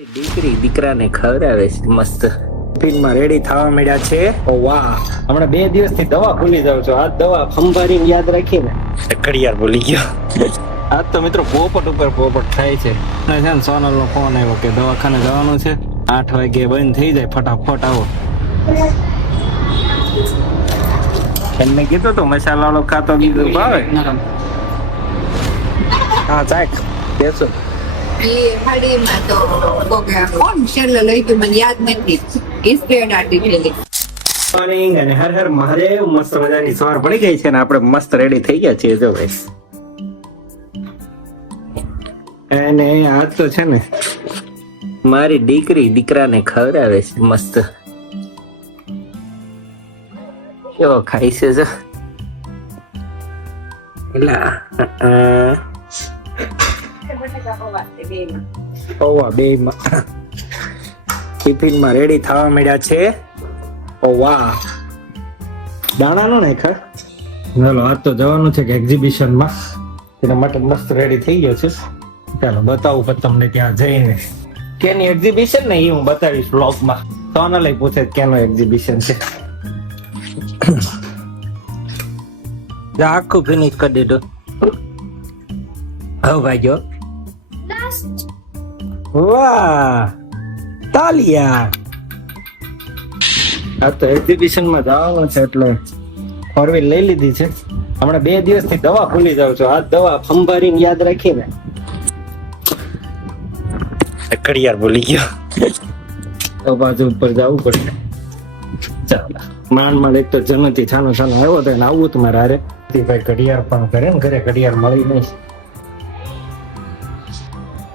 દીકરી દીકરાને ખવડાવે છે મસ્ત. ટિફિનમાં રેડી થવા મળ્યા છે. ઓ વાહ, હમણાં 2 દિવસથી દવા ભૂલી જાઉં છું. આ દવા ખંભારીને યાદ રાખીને ઘડિયાળ ભૂલી ગયો. આજ તો મિત્રો પોપટ ઉપર પોપટ થાય છે. અને છે ને સોનલનો ફોન આવ્યો કે દવાખાને જવાનું છે, 8 વાગે બંધ થઈ જાય, ફટાફટ આવો. એમને કીધું તો મસાલા વાળો ખાતો કીધું ભાવે. હા ચાખ બેસો. એ હાડીમાં તો કોણ છેલ્લે લઈ ગયું મને યાદ નથી. સ્પ્રેડ આર્ટિફિશિયલ મોર્નિંગ અને હર હર મહાદેવ. મસ્ત મજાની સવાર પડી ગઈ છે ને આપણે મસ્ત રેડી થઈ ગયા છીએ. જો ભાઈ, અને આજ તો છે ને મારી દીકરી દીકરાને ખવડાવે છે મસ્ત. કેવો ખાઈ છે જો એલા. ઓવા બે ટિફિનમાં રેડી થવા મળ્યા છે. ઓ વાહ, દાણા નો ને ખર. ચાલો આજ તો જવાનું છે કે એક્ઝિબિશનમાં, એના માટે મસ્ત રેડી થઈ ગયો છે. ચાલો બતાવું પણ તમને ત્યાં જઈને કેની એક્ઝિબિશન ને એ હું બતાવીશ વ્લોગમાં. સોનલ પૂછે કેનું એક્ઝિબિશન છે. આખું ફિનિશ કરી દીધું. હવે ભાઈ વાહ, તાલિયા. આ તો એક્ઝિબિશનમાં જવાનું છે એટલે 4 લઈ લીધી છે. હમણાં 2 દિવસથી દવા ભૂલી જાઉં છું. આ દવા ખંભારીને યાદ રાખીને ઘડિયાળ ભૂલી ગયો. તો બાજુ ઉપર જવું પડશે. ચાલો માંડ એક તો જનતી છાનો છાનો આવ્યો તો એને આવું હતું મારે હારે. ભાઈ ઘડિયાળ પણ ઘરે ને ઘરે ઘડિયાળ મળી નહીં.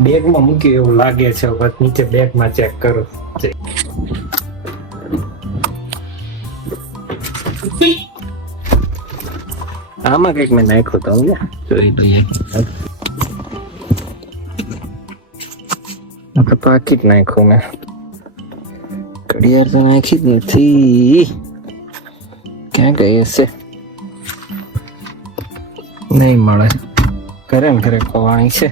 બેગમાં મૂક્યું એવું લાગે છે. નીચે બેગમાં ચેક કરું. આમાં કઈક મેં નાખ્યું તો જોઈ લઈએ. પાકીટ નાખ્યું મેં. ઘડિયાળ તો નાખી જ નથી. ક્યાં ગઈ હશે? નહીં મળે. ઘરે ને ઘરે ખોવાણી છે.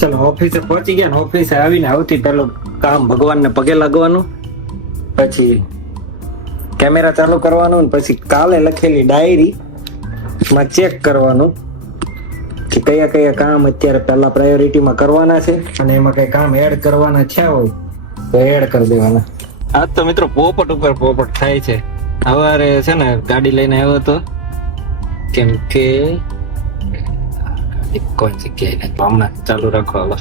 ચલો ઓફિસે પહોંચી ગયા ને ઓફિસે આવીને આવતી પેલું કામ ભગવાનને પગે લાગવાનું, પછી કેમેરા ચાલુ કરવાનું, ને પછી કાલે લખેલી ડાયરી માં ચેક કરવાનું કે કયા કયા કામ અત્યારે પહેલા પ્રાયોરિટીમાં કરવાના છે અને એમાં કઈ કામ એડ કરવાના થયા હોય તો એડ કરી દેવાના. આજ તો મિત્રો પોપટ ઉપર પોપટ થાય છે. સવારે છે ને ગાડી લઈને આવ્યો હતો કેમ કે કોઈ જગ્યાએ હમણાં ચાલુ રાખો. હવે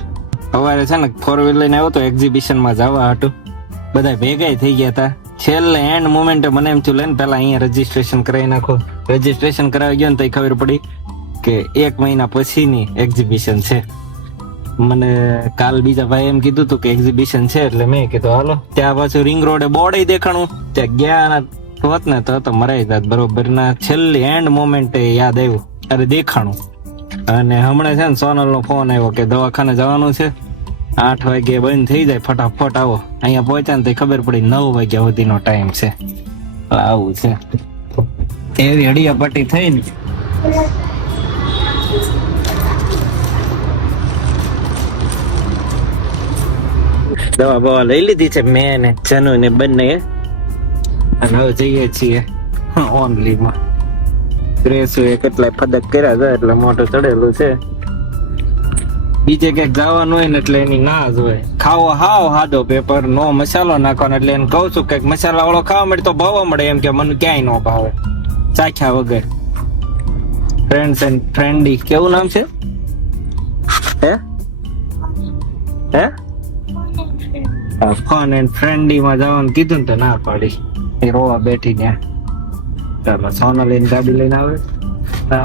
સવારે છે ને 4 લઈને આવ્યો તો એક્ઝિબિશનમાં જવા હતું. બધા ભેગા થઈ ગયા હતા. છેલ્લે એન્ડ મોમેન્ટે મને એમ થયું લઈને પેલા અહીંયા રજીસ્ટ્રેશન કરાવી નાખો. રજીસ્ટ્રેશન કરાવી ગયો ને તો ખબર પડી કે 1 મહિના પછીની એક્ઝિબિશન છે. મને કાલ બીજા ભાઈ એમ કીધું હતું કે એક્ઝિબિશન છે એટલે મેં કીધું હાલો. ત્યાં પાછું રિંગ રોડે બોર્ડ દેખાણું. ત્યાં ગયા હોત ને તો મરાઈ જાત બરોબર. ના છેલ્લી એન્ડ મોમેન્ટે યાદ આવ્યું, અરે દેખાણું. અને હમણાં છે ને સોનલનો ફોન આવ્યો કે દવાખાને જવાનું છે, 8 વાગે બંધ થઈ જાય, ફટાફટ આવો. અહીંયા પહોંચ્યા ને તો ખબર પડી 9 વાગ્યા સુધીનો ટાઈમ છે. આવું છે. એવી હડિયાપટ્ટી થઈ ને. દવા બવા લઈ લીધી છે મેં ને જનુ ને બંને. અને હવે જઈએ છીએ ઓનલીમાં. ડ્રેસ કેટલાય ફદક કર્યા છે એટલે મોટું ચડેલું છે. બીજે ક્યાંક જવાનું હોય ને એટલે એની ના જ હોય. ખાવો હાવ સાદો પેપર, નો મસાલો નાખવાનો. એટલે એને કહું છું કઈક મસાલા વાળો ખાવા મળે તો ભાવવા મળે. એમ કે મને ક્યાંય ન ભાવે ચાખ્યા વગર. ફ્રેન્ડ્સ એન્ડ ફ્રેન્ડી કેવું નામ છે? હે હે ફન એન્ડ ફ્રેન્ડી માં જવાનું કીધું ને તો ના પાડી. એ રોવા બેઠી ત્યાં. ચાલો સોનલ લઈને ગાડી લઈને આવે.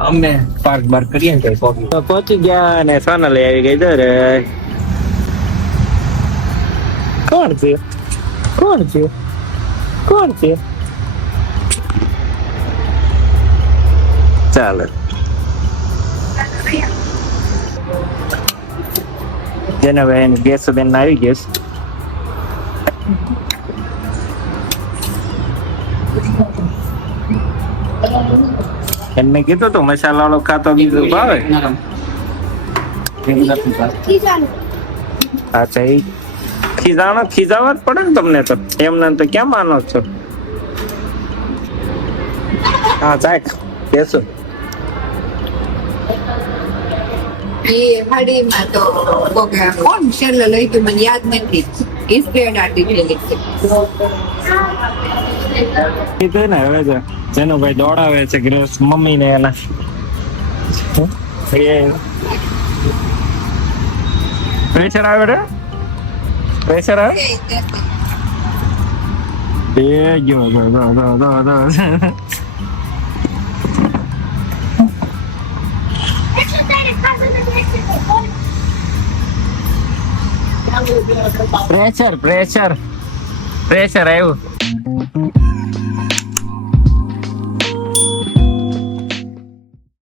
અમે પાર્ક બાર કરીએ ને પહોંચી ગયા અને સોનલ આવી ગઈ. કોણ છે કોણ છે કોણ છે ચાલે જેને બેન ગેસ બેન આવી ગેસ એમને કીધું તો મસાલા વાળો ખાતો બીજું ભાવે અચ્છા એ ખીજાવા જ પડે ને તમને તો એમને તો ક્યાં માનો છો હા ચાક કેસો એ હાડીમાં તો કોક કોણ છેલ્લે લઈ ગયું મને યાદ નથી સ્પ્રેડ આર્ટિફિશિયલ કીધું ને હવે છે જેનો ભાઈ દોડાવે છે ગ્રેસ મમ્મી ને એના પ્રેશર આવે રે પ્રેશર આવે એ ગયો પ્રેશર આવ્યું